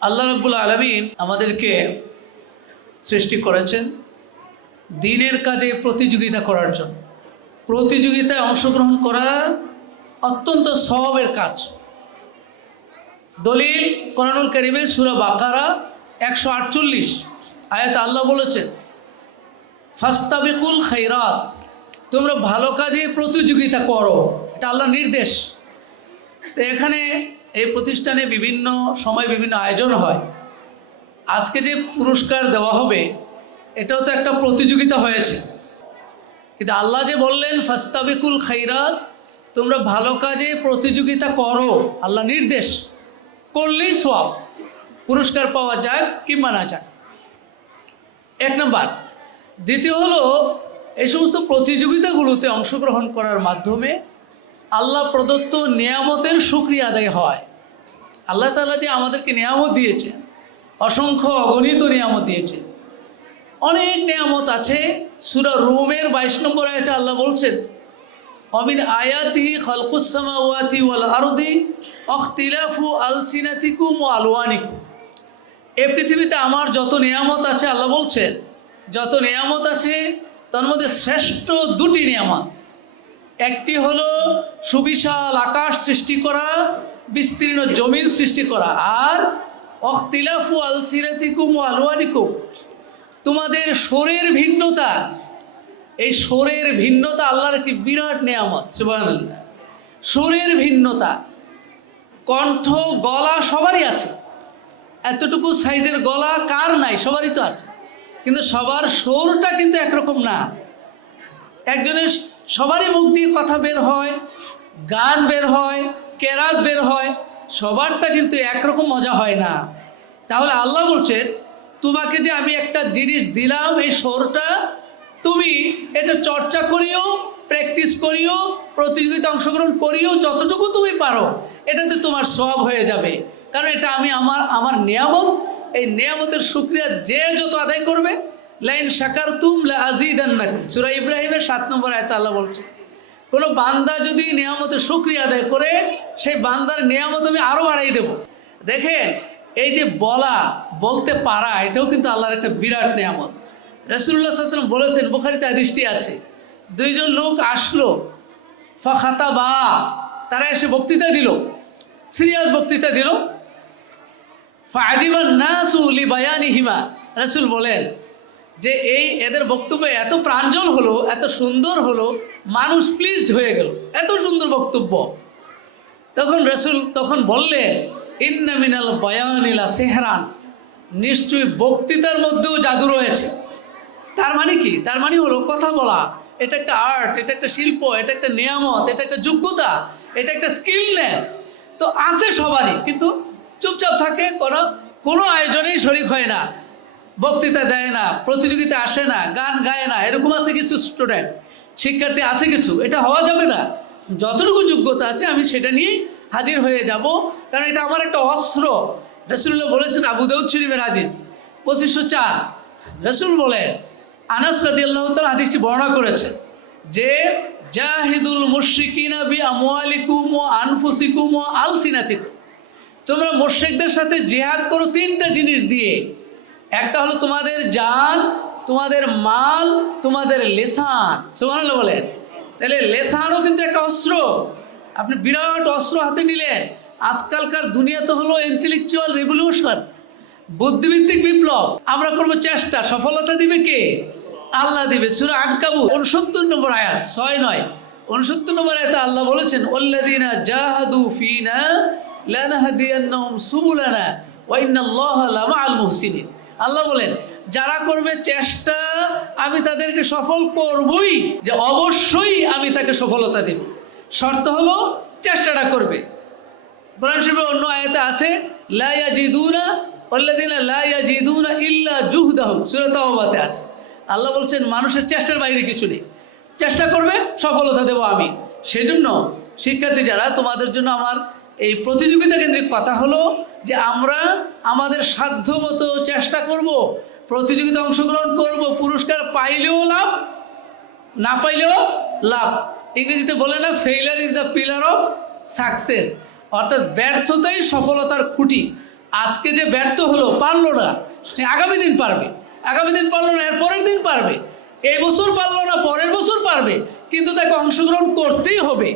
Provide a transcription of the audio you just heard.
আল্লাহ রাব্বুল আলমিন আমাদেরকে সৃষ্টি করেছেন দিনের কাজে প্রতিযোগিতা করার জন্য। প্রতিযোগিতায় অংশগ্রহণ করা অত্যন্ত স্বভাবের কাজ। দলিল কোরআনুল করিমের সুরা বাকারা একশো আটচল্লিশ, আয়াত আল্লাহ বলেছেন, ফাস্তাবিকুল খাইরাত তোমরা ভালো কাজে প্রতিযোগিতা করো। এটা আল্লাহ নির্দেশ। এখানে এই প্রতিষ্ঠানে বিভিন্ন সময় বিভিন্ন আয়োজন হয়। আজকে যে পুরস্কার দেওয়া হবে, এটাও তো একটা প্রতিযোগিতা হয়েছে। কিন্তু আল্লাহ যে বললেন, ফাস্তাবিকুল খাইরাত, তোমরা ভালো কাজে প্রতিযোগিতা করো। আল্লাহ নির্দেশ, করলেই সব পুরস্কার পাওয়া যায় কিংবা না যায়। এক নম্বর, দ্বিতীয় হলো, এই সমস্ত প্রতিযোগিতাগুলোতে অংশগ্রহণ করার মাধ্যমে আল্লাহ প্রদত্ত নিয়ামতের সুক্রিয়া আদায় হয়। আল্লাহ তাআলা যে আমাদেরকে নিয়ামত দিয়েছেন অসংখ্য অগণিত নিয়ামত দিয়েছেন অনেক নিয়ামত আছে। সুরা রোমের বাইশ নম্বর আয়তে আল্লাহ বলছেন, অমিন আয়াতিহি খালকুসামাওয়াতি ওয়াল আরদি অখতিলাফু আলসিনাতিকুম ও আলওয়ানিকুম। এ পৃথিবীতে আমার যত নিয়ামত আছে, আল্লাহ বলছেন, যত নিয়ামত আছে, তার মধ্যে শ্রেষ্ঠ দুটি নিয়ামত। একটি হলো সুবিশাল আকাশ সৃষ্টি করা, বিস্তীর্ণ জমিন সৃষ্টি করা, আর অখতিলাফু আলসিরাতিকুম ও আলওয়ানিকুম। তোমাদের সোরের ভিন্নতা, এই সোরের ভিন্নতা আল্লাহর একটি বিরাট নেয়ামত, সুবহানাল্লাহ। সুরের ভিন্নতা, কণ্ঠ, গলা সবারই আছে। এতটুকু সাইজের গলা কার নাই, সবারই তো আছে। কিন্তু সবার সুরটা কিন্তু একরকম না। একজনের সবারই মুখ দিয়ে কথা বের হয়, গান বের হয়, কেরাত বের হয়, সবারটা কিন্তু একরকম মজা হয় না। তাহলে আল্লাহ বলছেন, তোমাকে যে আমি একটা জিনিস দিলাম, এই সুরটা তুমি এটা চর্চা করিও, প্র্যাকটিস করিও প্রতিযোগিতা অংশগ্রহণ করিও, যতটুকু তুমি পারো, এটাতে তোমার সব হয়ে যাবে। কারণ এটা আমি আমার আমার নিয়ামত, এই নিয়ামতের সুক্রিয়া যে যত আদায় করবে লাইন শাকার তুম আজিদান্নাকুম সুরা ইব্রাহিমের সাত নম্বর আয়তা আল্লাহ বলছে, কোনো বান্দা যদি নিয়ামতের সুক্রিয়া আদায় করে, সেই বান্দার নিয়ামত আমি আরও বাড়াই দেব। দেখেন, এই যে বলা, বলতে পারা, এটাও কিন্তু আল্লাহর একটা বিরাট নিয়ামত। রসুল্লাহ সাল্লাম বলেছেন, বোখারিতে দৃষ্টি আছে, দুইজন লোক আসলো ফাখাতা বা তারা এসে বক্তৃতা দিল, সিরিয়াস বক্তৃতা দিল ফাজিবান নাসুলি বায়ানি হিমা রসুল বলেন যে এই এদের বক্তব্য এত প্রাঞ্জল হলো, এত সুন্দর হলো, মানুষ প্লিজড হয়ে গেল। এত সুন্দর বক্তব্য। তখন রসুল তখন বললেন, ইন্না মিনাল বয়ানিলা সেহরান। নিশ্চয়ই বক্তৃতার মধ্যেও জাদু রয়েছে। তার মানে কি? তার মানে হলো কথা বলা। এটা একটা আর্ট এটা একটা শিল্প, এটা একটা নিয়ামত, এটা একটা যোগ্যতা, এটা একটা স্কিলনেস তো আছে সবারই, কিন্তু চুপচাপ থাকে, কোনো কোনো আয়োজনেই শরিক হয় না। বক্তৃতা দেয় না, প্রতিযোগিতা আসে না, গান গায় না, এরকম আছে কিছু স্টুডেন্ট শিক্ষার্থী আছে কিছু? এটা হওয়া যাবে না। যতটুকু যোগ্যতা আছে, আমি সেটা নিয়ে হাজির হয়ে যাব। কারণ এটা আমার একটা অস্ত্র। রসুল্লাহ বলেছেন, আবু দাউদ শরীফের হাদিস, পঁচিশশো চার। রসুল বলেন, আনাস হাদিসটি বর্ণনা করেছেন যে, জাহিদুল মুশ্রিকিনা তোমরা মোর্শেকদের সাথে জেহাদ করো তিনটা জিনিস দিয়ে। একটা হলো তোমাদের জান তোমাদের মাল, তোমাদের লেসান। সুবহানাল্লাহ বলেন। তাহলে লেসানও কিন্তু একটা অস্ত্র। আপনি বিরাট অস্ত্র হাতে নিলেন। আজকালকার দুনিয়া তো হলো ইন্টেলেকচুয়াল রেভলিউশন বুদ্ধিভিত্তিক বিপ্লব। আমরা করব চেষ্টা। সফলতা দিবে কে? আল্লাহ দিবে। সুরা আটকাবু উনসত্তর নম্বর আয়াত, ছয় নয়। উনসত্তর নম্বর আয়াতে আল্লাহ বলেছেন ওল্লাদিনা জাহাদু ফিনা লানাহাদিয়ান্নাহুম সুবুলানা ওয়া ইন্নাল্লাহা লামাআল মুহসিনিন। আল্লাহ বলেন, যারা করবে চেষ্টা, আমি তাদেরকে সফল করবই, যে অবশ্যই আমি তাকে সফলতা দেব। শর্ত হলো, চেষ্টাটা করবে। কোরআন শরীফের অন্য আয়াতে আছে, লা ইয়াজিদুনা ওয়াল্লাযিনা লা ইয়াজিদুনা ইল্লা জুহদাহুম। সূরা তাওবাতে আছে। আল্লাহ বলছেন, মানুষের চেষ্টার বাইরে কিছু নেই। চেষ্টা করবে, সফলতা দেব আমি। সেজন্য শিক্ষার্থী যারা, তোমাদের জন্য আমার এই প্রতিযোগিতা কেন্দ্রিক কথা হলো যে আমরা আমাদের সাধ্য মতো চেষ্টা করব প্রতিযোগিতা অংশগ্রহণ করব, পুরস্কার পাইলেও লাভ, না পাইলেও লাভ। ইংরেজিতে বলে না failure is the pillar of success অর্থাৎ ব্যর্থতাই সফলতার খুঁটি। আজকে যে ব্যর্থ হলো, পারল না, সে আগামী দিন পারবে। আগামী দিন পারল না, এর পরের দিন পারবে। এই বছর পারল না, পরের বছর পারবে। কিন্তু তাকে অংশগ্রহণ করতেই হবে।